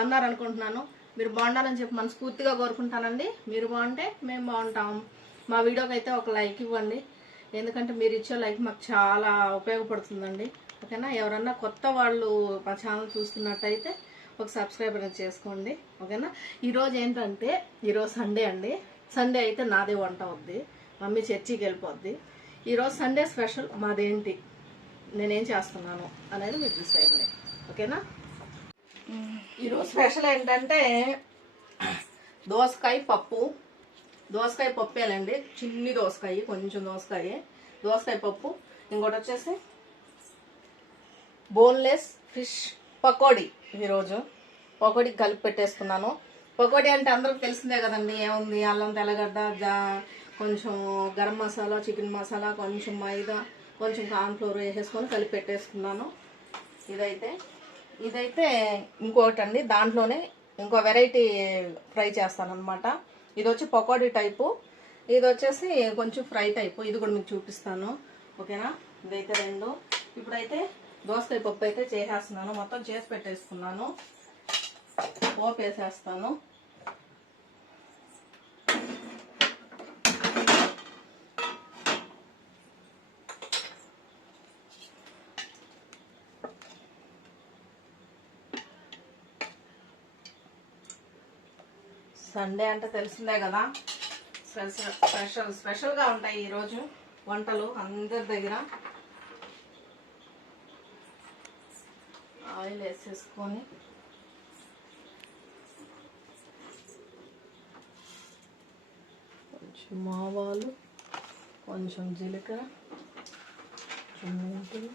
బాగున్నారు అనుకుంటున్నాను మీరు బాగుండాలని చెప్పి మనస్ఫూర్తిగా కోరుకుంటానండి. మీరు బాగుంటే మేము బాగుంటాం. మా వీడియోకి అయితే ఒక లైక్ ఇవ్వండి. ఎందుకంటే మీరు ఇచ్చే లైక్ మాకు చాలా ఉపయోగపడుతుందండి. ఓకేనా? ఎవరన్నా కొత్త వాళ్ళు మా ఛానల్ చూస్తున్నట్టయితే ఒక సబ్స్క్రైబ్ అనేది చేసుకోండి. ఓకేనా? ఈరోజు ఏంటంటే ఈరోజు సండే అండి. సండే అయితే నాదే వంట అవుద్ది. మమ్మీ చర్చికి వెళ్ళిపోద్ది. ఈరోజు సండే స్పెషల్ మాదేంటి? నేనేం చేస్తున్నాను అనేది మీరు డిసైడ్ ఓకేనా? ఈరోజు స్పెషల్ ఏంటంటే దోసకాయ పప్పు. దోసకాయ పప్పు వేయాలండి చిన్ని దోసకాయ కొంచెం దోసకాయ. దోసకాయ పప్పు. ఇంకోటి వచ్చేసి బోన్లెస్ ఫిష్ పకోడీ ఈరోజు. పకోడీ కలిపి పెట్టేసుకున్నాను. పకోడీ అంటే అందరికి తెలిసిందే కదండి ఏముంది? అల్లం తెల్లగడ్డ జా కొంచెం గరం మసాలా చికెన్ మసాలా కొంచెం మైదా కొంచెం కార్న్ఫ్లోర్ వేసేసుకొని కలిపి పెట్టేసుకున్నాను. ఇదైతే ఇదైతే ఇంకొకటి అండి దాంట్లోనే ఇంకో వెరైటీ ఫ్రై చేస్తానమాట ఇది వచ్చి పకోడీ టైపు ఇది వచ్చేసి కొంచెం ఫ్రై టైపు ఇది కూడా మీకు చూపిస్తాను. ఓకేనా? ఇదైతే రెండు. ఇప్పుడైతే దోసకాయ పప్పు అయితే చేసేస్తున్నాను. మొత్తం చేసి పెట్టేసుకున్నాను. పోపు వేసేస్తాను. సండే అంటే తెలిసిందే కదా. స్పెషల్ స్పెషల్ స్పెషల్గా ఉంటాయి ఈరోజు వంటలు అందరి దగ్గర. ఆయిల్ వేసేసుకొని కొంచెం ఆవాలు కొంచెం జీలకర్ర కొంచెం మెంతులు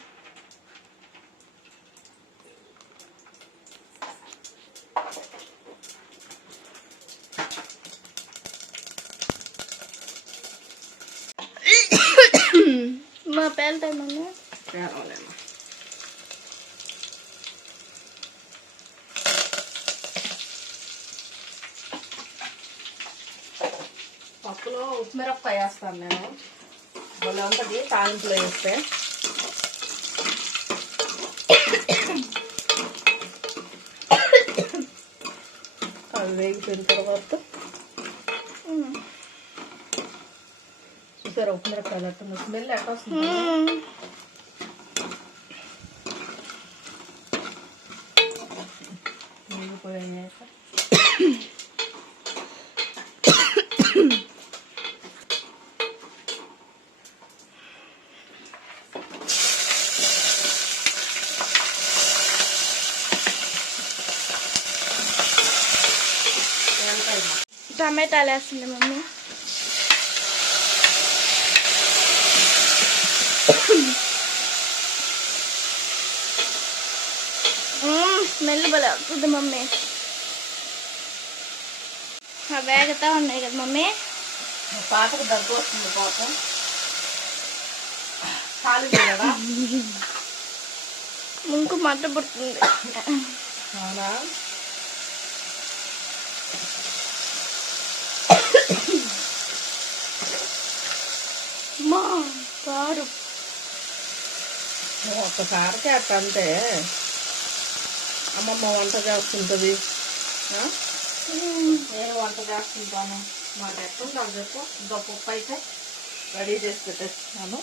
మా పేలుతాయి మమ్మీ తేవాలేమో పప్పులో ఉప్మిరపకాయ వేస్తాను నేను భలే ఉంటుంది తాలింపులో వేస్తే అది వేగిపోయిన తర్వాత చూసారా ఉప్మిరపకాయలు ఎట్టుంది స్మెల్ ఎట్లా వస్తుంది వేగిపోయాక టమాటాలు వేస్తుంది మమ్మీ స్మెల్ భలే వస్తుంది మమ్మీ వేగతా ఉన్నాయి కదా మమ్మీ పాపకు దగ్గు వస్తుంది పాపం కదా ముంకు మట్ట పుడుతుంది అవునా? మా కారు ఒక్కసారికి అట్ట అంటే అమ్మమ్మ వంట చేస్తుంటుంది? నేను వంట చేస్తుంటాను. మాకు ఎట్టుండాలి చెప్పు? ఇంకా పప్పు అయితే రెడీ చేసి పెట్టేస్తున్నాను.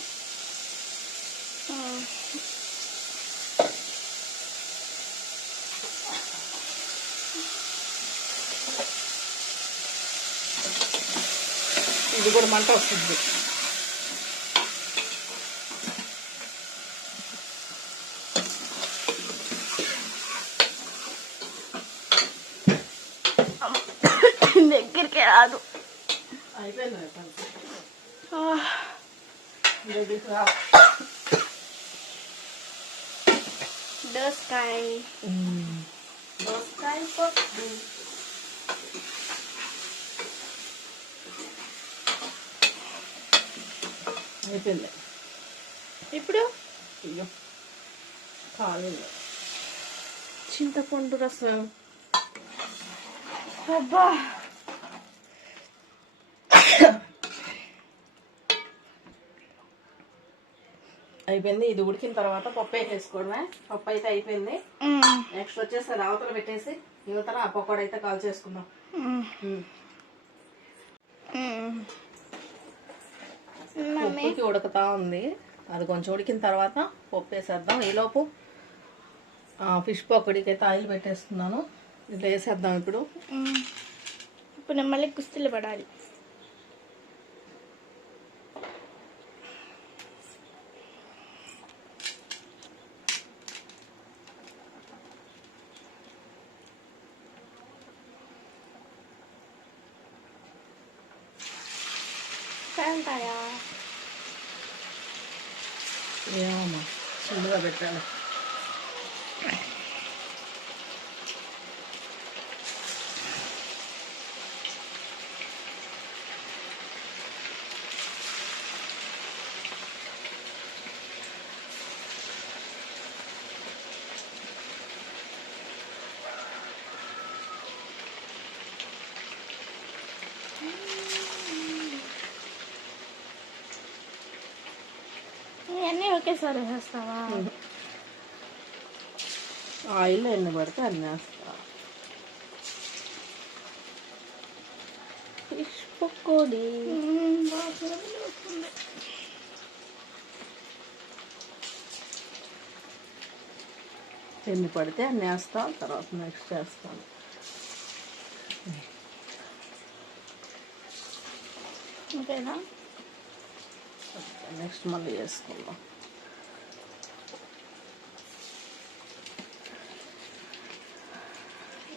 ఇది కూడా మంట వస్తుంది. రా దోసకాయ దోసకాయ పప్పు అయిపోయింది. ఇప్పుడు? అయ్యో కాలేదు. చింతపండు రసం. అబ్బా. అయిపోయింది. ఇది ఉడికిన తర్వాత పప్పు వేసేసుకోవడమే. పప్పు అయితే అయిపోయింది. నెక్స్ట్ వచ్చేసి అది అవతల పెట్టేసి యువతల ఆ పకోడీ అయితే కాల్ చేసుకుందాం. ఉప్పుకి ఉడుకుతా ఉంది. అది కొంచెం ఉడికిన తర్వాత పప్పు వేసేద్దాం. ఈలోపు ఫిష్ పకోడీకి అయితే ఆయిల్ పెట్టేస్తున్నాను. ఇట్లా వేసేద్దాం ఇప్పుడు. ఇప్పుడు మళ్ళీ కుస్తీలు పడాలి. ఏమమ్మా చిన్నగా పెట్టాలి ఒకేసారి వేస్తావా? ఆయిల్ ఎన్ని పడితే అన్ని వేస్తా. ఫిష్ పకోడీ. ఎన్ని పడితే అన్ని వేస్తా తర్వాత నెక్స్ట్ వేస్తాను. అంతేనా నెక్స్ట్ మళ్ళీ వేసుకుందాం.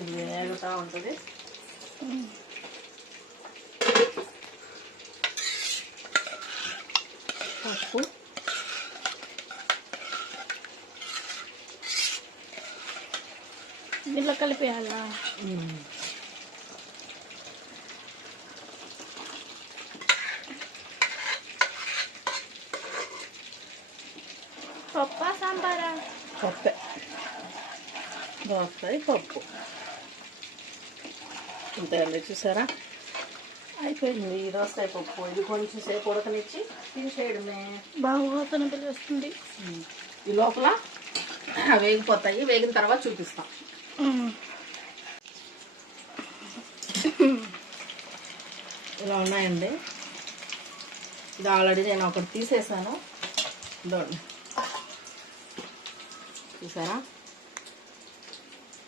ఇది ఉంటుంది. పప్పు. దీంట్లో కలిపేయాలా? పప్పా సాంబారా? పప్పే. దోసకాయ పప్పు. అంతే అండి చూసారా? అయిపోయింది. ఈ దోసకాయ పప్పు ఇది కొంచెం సేపు ఉడకనిచ్చి తీసేయడమే బాగా పిలుస్తుంది ఈ లోపల వేగిపోతాయి. వేగిన తర్వాత చూపిస్తాం. ఇలా ఉన్నాయండి. ఇది ఆల్రెడీ నేను ఒకటి తీసేసాను. ఇదోండి. చూసారా?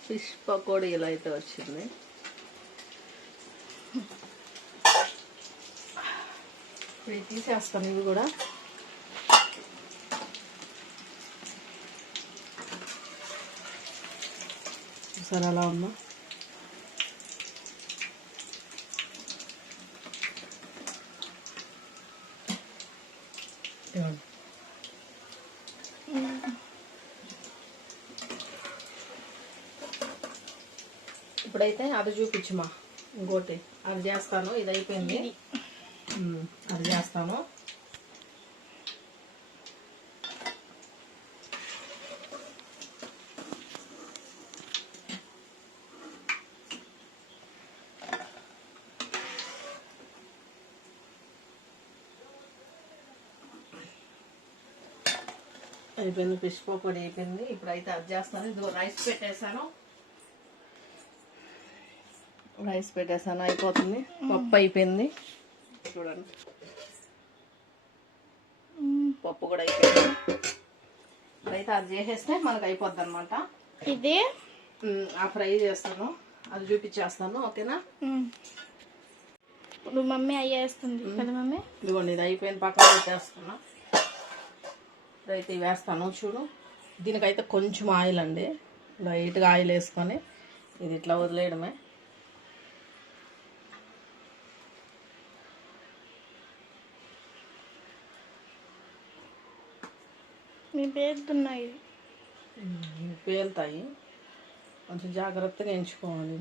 ఫిష్ పకోడీ ఇలా అయితే వచ్చింది. ఇప్పుడు ఇది తీసేస్తాను ఇవి కూడా. చూసారా అలా ఇదిగోండి. ఇప్పుడైతే అది చూపించుమా. ఇంకోటి. అది చేస్తాను. ఇది అయిపోయింది. ఉమ్, అది చేస్తాను. అయిపోయింది ఫిష్ పకోడీ అయిపోయింది. ఇప్పుడైతే అది చేస్తాను. ఇది రైస్ పెట్టేశాను. రైస్ పెట్టేసాను అయిపోతుంది. పప్పు అయిపోయింది. చూడండి. పప్పు కూడా అయిపోయింది. ఇప్పుడైతే అది చేసేస్తే మనకు అయిపోద్ది అనమాట ఇది ఆ ఫ్రై చేస్తాను. అది చూపించేస్తాను ఓకేనా. ఇప్పుడు మమ్మీ అయ్యేస్తుంది కదా మమ్మీ? ఇదిగోండి ఇది అయిపోయిన పక్కన పెట్టేస్తున్నా. ఇవి వేస్తాను చూడు. దీనికైతే కొంచెం ఆయిల్ అండి. లైట్గా ఆయిల్ వేసుకొని ఇది ఇట్లా వదిలేయడమే. మీ పేలుతున్నాయి పేలుతాయి కొంచెం జాగ్రత్తగా ఎంచుకోవాలి.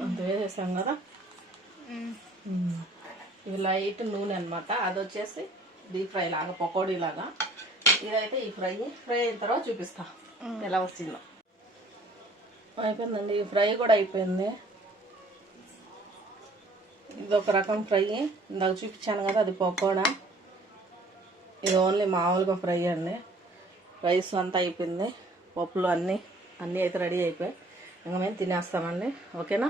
అంత వేసేసాం కదా? ఇవి లైట్ నూనె అనమాట అది వచ్చేసి డీప్ ఫ్రై లాగా పకోడీ లాగా ఇదైతే ఈ ఫ్రై. ఫ్రై అయిన తర్వాత చూపిస్తా. ఎలా వచ్చిందో. అయిపోయిందండి. ఈ ఫ్రై కూడా అయిపోయింది. ఇది ఒక రకం ఫ్రై. ఇందాక చూపించాను కదా అది పకోడా. ఇది ఓన్లీ మామూలుగా ఫ్రై అండి. రైస్ అంతా అయిపోయింది. పప్పులు అన్నీ అన్నీ అయితే రెడీ అయిపోయాయి. ఇంకా మేము తినేస్తామండి. ఓకేనా?